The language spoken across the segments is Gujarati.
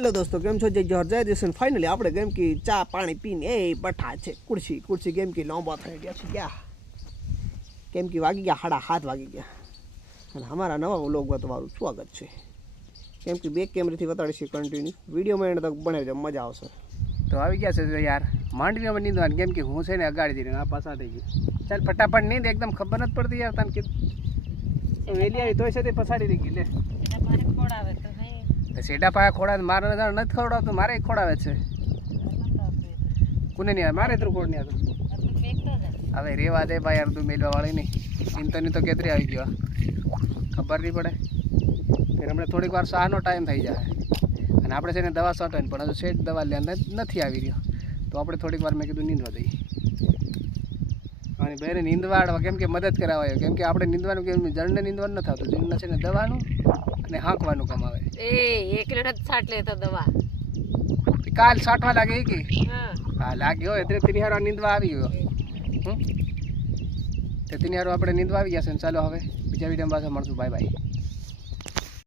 हेलो दोस्तों केम छो जय जोहर जय दिसन फाइनली આપણે કેમ કે ચા પાણી પીને એ બઠા છે कुर्सी કેમ કે લાંબા થઈ ગયા છે ગયા કેમ કે વાગી ગયા 7:30 વાગી ગયા અને અમારા નવા વ્લોગમાં તમારું સ્વાગત છે કેમ કે બેક કેમેરાથી બતાડી છે કન્ટિન્યુ વિડિયોમાં એન્ડ તક બનાવજો મજા આવશે તો આવી ગયા છે યાર માંડવીમાં નીંદવાનું કેમ કે હું છે ને અગાડી દીને આ પાછા થઈ ગયો ચાલ ફટાફટ નીંદ એકદમ ખબર નથી પડતી યાર તને કે વેલી આવી તોય છે તે પછાડી રહી ગઈ લે એના પાસે ખોડાવે તો હે સેડા પાયા ખોડાવે મારે નથી ખવડાવતો મારે ખોડાવે છે કોને નહીં મારે તો ખોડ નહીં આવતું હવે રેવા દે ભાઈ યાર તું મેલવા વાળી નહીં તો કેતરી આવી ગયો ખબર નહીં પડે ફેર હમણાં થોડીક વાર શાહનો ટાઈમ થઈ જાય અને આપણે છે ને દવા છાંટવાની પણ હજુ સેટ દવા લેવા નથી આવી રહ્યો તો આપણે થોડીક વાર મેં કીધું નીંદવા દઈએ અને બેને નીંદવાડવા કેમ કે મદદ કરાવાય કેમ કે આપણે નીંદવાનું કેમ જળને નીંદવાનું નથી આવતું જળને છે ને દવાનું અને હાંકવાનું કામ આવે એ એકલે નથી છાટ લેતો દવા કાલ છાંટવા લાગે કે હા લાગ્યો એટલે તિનિહારો નીંદવા આવી ગયો તે તિનિહારો આપણે નીંદવા આવી ગયા છે ચાલો હવે બીજા વિડીયોમાં પાછા મળશું બાય બાય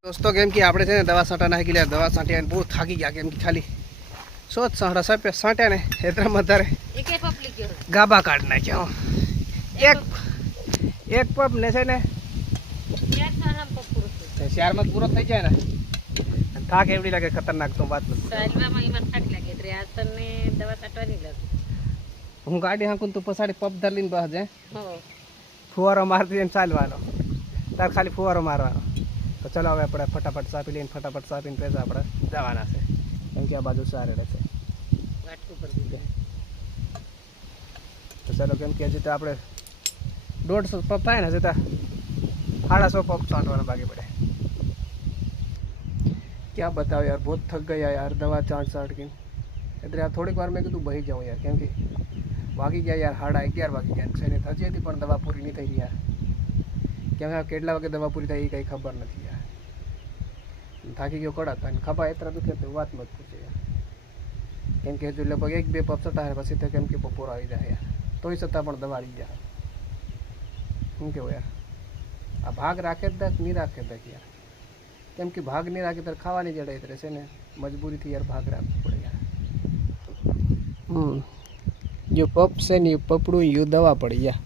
દોસ્તો કેમ કે આપણે છે ને દવા છાંટા નાખી લે દવા છાંટ્યા બહુ થાકી ગયા કેમ કે ખાલી સોચ છાંટ્યા ને એટલામાં વધારે ગાબા કાઢ નાખ્યા એક પપ ને છે ને શહેરમાં પૂરો થઈ જાય ને થાક એવડી લાગે ખતરનાક તો વાત હું ગાડી હાંકું તું પછાડી પપ ધર લઈને બસ જાય ફુવારો મારતી જઈને ચાલવાનો તાર ખાલી ફુવારો મારવાનો તો ચલો હવે આપણે ફટાફટ સાપી લઈને પછી આપણે જવાના છે કેમ કે આ બાજુ સારે રહેશે તો ચલો કેમ કે હજી તો આપણે 150 પપ થાય ને હજી તો 150 પપ છાંટવાના બાકી પડે क्या बताओ यार बहुत थक गया यार दवा छांट के એટલે આ થોડીક વાર મેં કીધું બહી જાઉં યાર કેમ કે વાગી ગયા યાર 11:30 વાગી ગયા છે ને હજી હતી પણ દવા પૂરી નહીં થઈ યાર કેમ કે કેટલા વાગે દવા પૂરી થાય એ કંઈ ખબર નથી યાર થાકી ગયો કડક અને ખભા એટલા દુખે તો વાત મત પૂછે યાર કેમ કે જો લગભગ 1-2 પપ છટાય પછી તો કેમ કે બપોર આવી જાય યાર તોય છતાં પણ દવા આવી જાય શું કેવું યાર આ ભાગ રાખે જ નહીં રાખે તક યાર કેમ કે ભાગ નહીં રાખે ત્યારે ખાવાની જડાઈ રહેશે ને મજબૂરીથી યાર ભાગ રાખવું પડે યાર જો પપ છે ને પપડું યુ દવા પડી યાર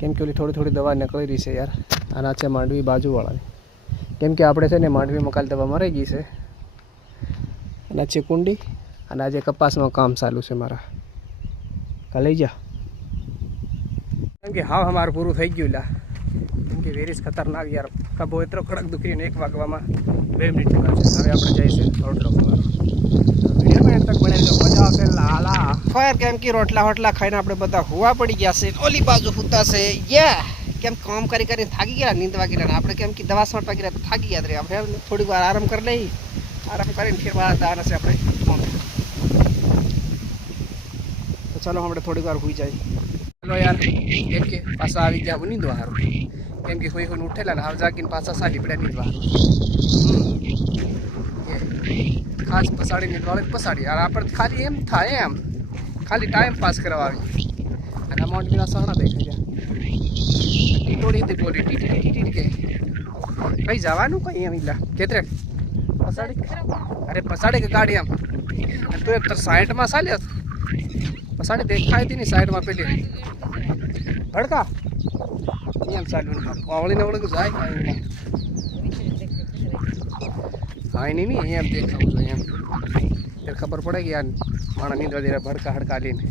કેમ કે ઓલી થોડી દવા નીકળી રહી છે યાર આના છે માંડવી બાજુવાળાની કેમ કે આપણે છે ને માંડવીમાં કાલ દવા મરાઈ ગઈ છે અને છે કુંડી અને આજે કપાસમાં કામ ચાલુ છે મારા કાલે લઈ જા કેમ કે હા અમારું પૂરું થઈ ગયું લા કે વેરીસ ખતરનાક યાર કબો એટલો કડક દુખી ને 1 વાગવામાં 2 મિનિટ થયા છે હવે આપણે જઈશું રોટલો ખાવા વિડીયોમાં એન્ડ તક બનાવી મજા આવશે લાલા ફાયર કેમ કે રોટલા ખાઈને આપણે બધા હુવા પડી ગયા છે ઓલી બાજુ હુતા છે યે કેમ કામ કરી થાકી ગયા નીંદવા ગયા આપણે કેમ કે દવા છાંટવા ગયા તો થાકી ગયા આપણે થોડી વાર આરામ કરી લઈ આરામ કરીને ફેર બહાર જવાના છે આપણે તો ચાલો આપણે થોડી વાર હુઈ જાય ચલો યાર કેમ કે પાછા આવી ગયા નીંદવા હારું કેમ કે કોઈ ઉઠેલા ને હાવ જાગીને પાછા સાડી પડ્યા નીંદવા ખાસ પસાડી નીંદવાળે પસાડી યાર આપણે ખાલી એમ થાય એમ ખાલી ટાઈમ પાસ કરવા આવી અને અમાઉન્ટ વિના સહણા દેખાઈ ગયા ટીટોડી ટીટી કે કઈ જવાનું કઈ એમ ઇલા કેતરે પસાડી અરે પસાડી કે ગાડી એમ તું એક સાઈડમાં ચાલ્યો પસાડી દેખાય હતી ને સાઈડમાં પેલી ભડકા એમ ચાલુ વાવળીને વળે જાય કાંઈ નહીં એમ દેખાવું જોઈએ એમ ત્યારે ખબર પડે કે યાર માણસ નીંદવા દે ભડકા હડકા લઈને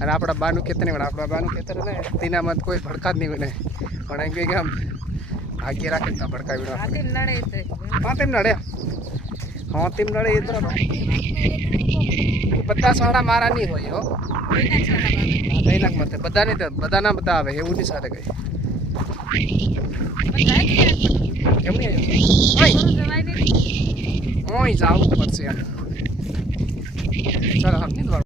અને આપણા બાનું ખેતર નહીં આપણા બાનું ખેતર ને તેનામાં કોઈ ભડકા જ નહીં બને પણ એમ કે આમ ભાગ્ય રાખે ત્યાં ભડકા વિના તેમ નડે હા તેમ નડે એ તો બધા સાડા મારા નહીં હોય હો કઈનાક મતે બધા નહીં બધાના બધા આવે એવું નહીં સાથે કઈ કેમ નહીં જવું પડશે ચાલો